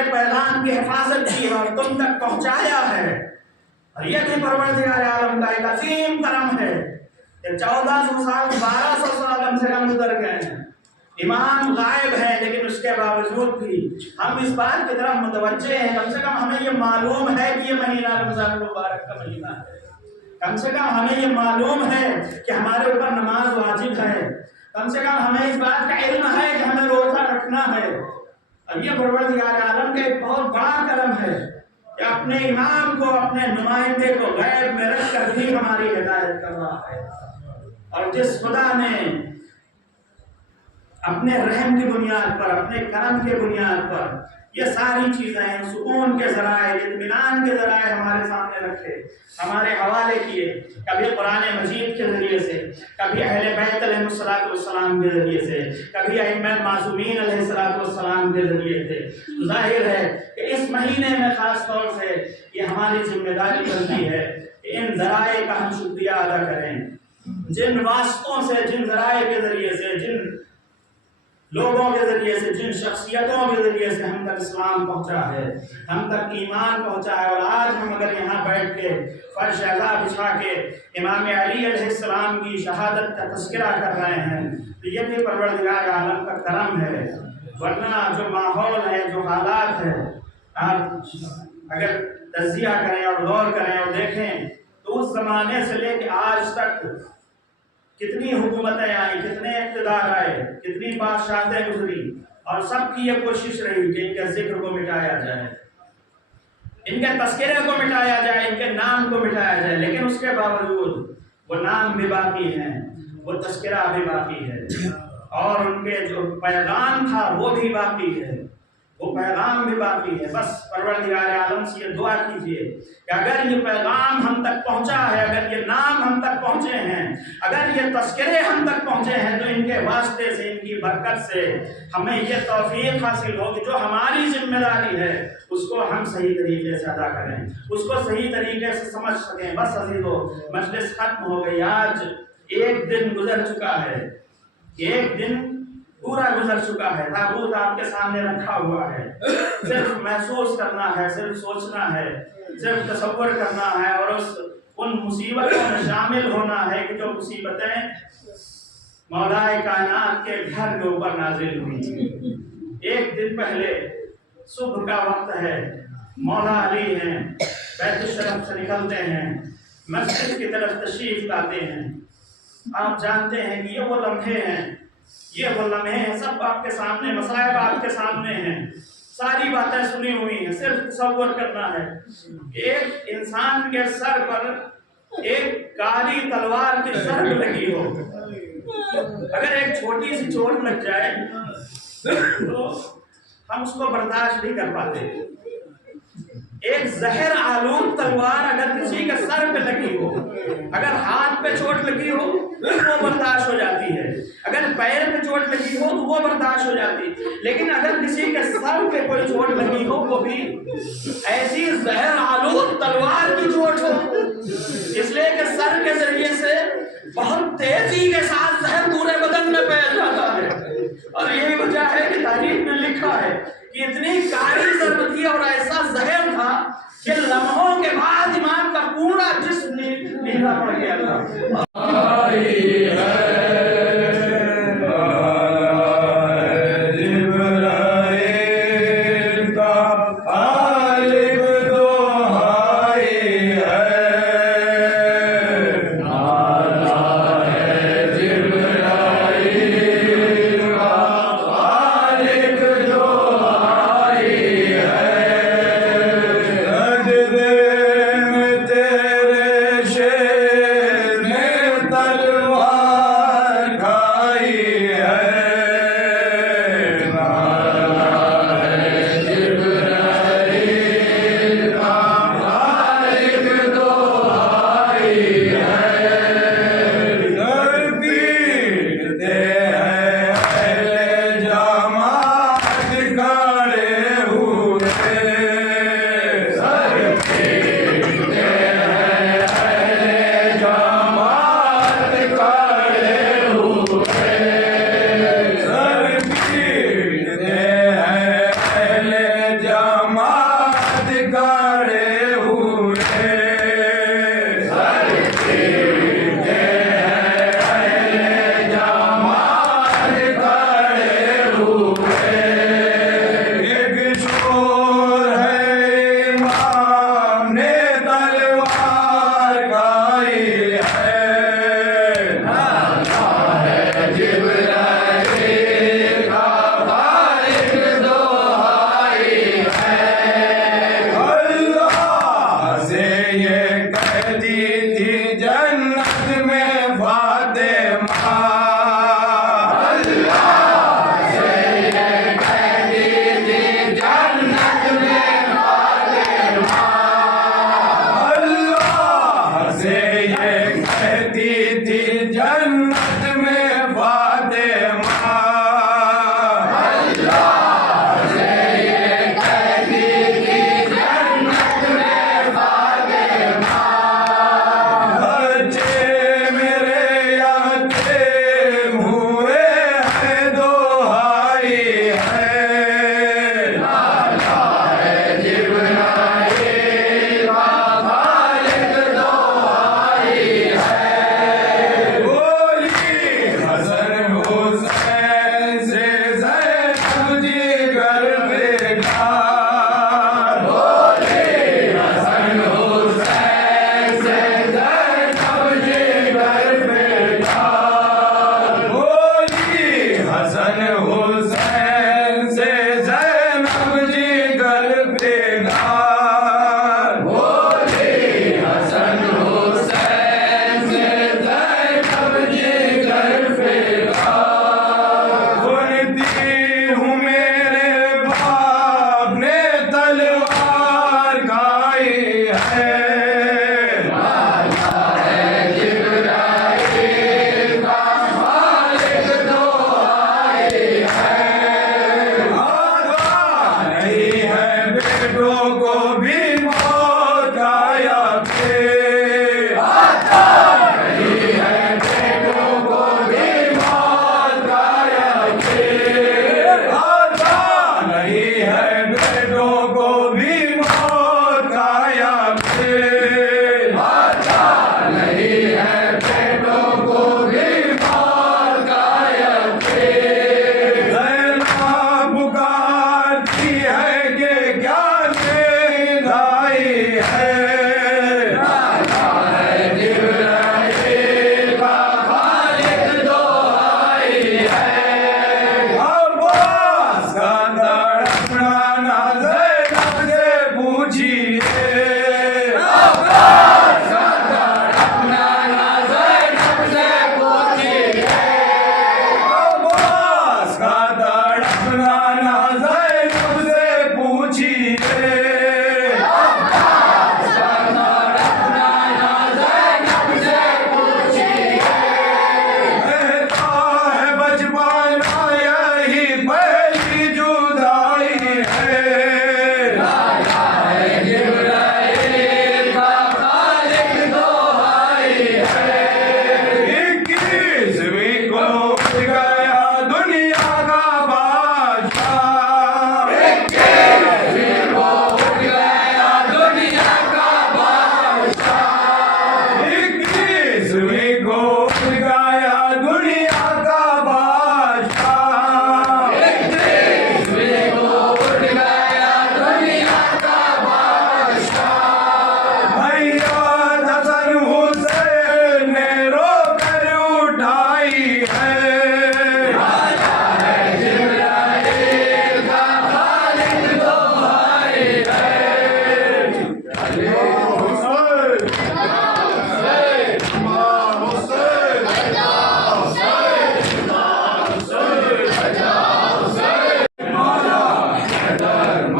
तुम्हारे पैगाम की हिफाजत की है और तुम तक पहुंचाया है। और ये भी परवरदिगार आलम का एक अजीम करम है कि 1400 साल 1200 साल कम से कम गुजर गए हैं, इमाम गायब है, लेकिन उसके बावजूद भी हम इस बात की तरफ मुतवज्जे हैं। कम से कम हमें ये मालूम है कि ये महीना रमजान मुबारक का महीना है। कम से कम हमें ये मालूम है कि हमारे ऊपर नमाज वाजिब है। कम से कम हमें इस बात का इल्म है कि हमें रोजा रखना है। और ये परवरदिगार आलम का एक बहुत बड़ा करम है कि अपने इमाम को, अपने नुमाइंदे को गैब में रख कर भी हमारी हिदायत कर रहा है। और जिस खुदा ने अपने रहम की बुनियाद पर, अपने करम के बुनियाद पर ये सारी चीजें सुकून के जराए, इत्मीनान के जराए हमारे सामने रखे, हमारे हवाले किए, कभी कुरान मजीद के जरिए से, कभी अहले बैत अलैहिस्सलाम के जरिए से, कभी अइम्मा मासूमीन अलैहिस्सलाम के जरिए से, तो जाहिर है कि इस महीने में खास तौर से ये हमारी जिम्मेदारी बनती है कि इन जराए का हम शुक्रिया अदा करें। जिन वास्तों से, जिन जराए के जरिए से, जिन लोगों के जरिए से, जिन शख्सियतों के जरिए से हम तक इस्लाम पहुंचा है, हम तक ईमान पहुंचा है, और आज हम अगर यहाँ बैठ के फर्श अज़ा बिछा के इमाम अली अलैहिस्सलाम की शहादत का तज़किरा कर रहे हैं, तो ये भी परवरदिगार आलम का करम है। वरना जो माहौल है, जो हालात है, आप अगर तज़किया करें और गौर करें और देखें तो उस ज़माने से लेकर आज तक कितनी हुकूमतें आई, कितने इक़्तिदार आए, कितनी बादशाहतें गुजरी, और सबकी ये कोशिश रही कि इनके जिक्र को मिटाया जाए, इनके तस्करे को मिटाया जाए, इनके नाम को मिटाया जाए। लेकिन उसके बावजूद वो नाम भी बाकी हैं, वो तस्करा भी बाकी है, और उनके जो पैगाम था वो भी बाकी है, वो पैगाम भी बाकी है। बस परवरदिगार आलम से ये दुआ कीजिए कि अगर ये पैगाम हम तक पहुंचा है, अगर ये नाम हम तक पहुंचे हैं, अगर ये तस्करे हम तक पहुंचे हैं, तो इनके वास्ते से, इनकी बरकत से हमें ये तौफीक हासिल हो कि जो हमारी जिम्मेदारी है उसको हम सही तरीके से अदा करें, उसको सही तरीके से समझ सकें। बस अजीजों, मजलिस खत्म हो गई, आज एक दिन गुजर चुका है, एक दिन पूरा गुजर चुका है, ताबूत आपके सामने रखा हुआ है, सिर्फ महसूस करना है, सिर्फ सोचना है, सिर्फ तसव्वुर करना है, और उन मुसीबतों में शामिल होना है कि जो मुसीबतें मौलाए कायनात के घर के ऊपर नाजिल हुई। एक दिन पहले सुबह का वक्त है, मौला अली हैं, बैत शरफ से निकलते हैं, मस्जिद की तरफ तशरीफ लाते हैं। आप जानते हैं कि ये वो लम्हे हैं, ये वो लम्हे हैं, सब आपके सामने, मसाइब आपके सामने हैं, सारी बातें सुनी हुई हैं, सिर्फ तसव्वुर करना है। एक इंसान के सर पर एक काली तलवार की जर्ब लगी हो, अगर एक छोटी सी चोट लग जाए तो हम उसको बर्दाश्त नहीं कर पाते। एक जहर आलूद तलवार अगर किसी के सर पे लगी हो, अगर हाथ पे चोट लगी हो तो वो बर्दाश्त हो जाती है, अगर पैर पे चोट लगी हो तो वो बर्दाश्त हो जाती है, लेकिन अगर किसी के सर पे कोई चोट लगी हो, वो भी ऐसी जहर आलूद तलवार की चोट हो, इसलिए कि सर के जरिए से बहुत तेजी के साथ जहर पूरे बदन में फैल जाता है। और यही वजह है कि तारीख में लिखा है कि इतनी कारी जरूरत थी और ऐसा जहर था कि लम्हों के बाद इमाम का पूरा जिस्म नीला पड़ गया था।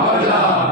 मौला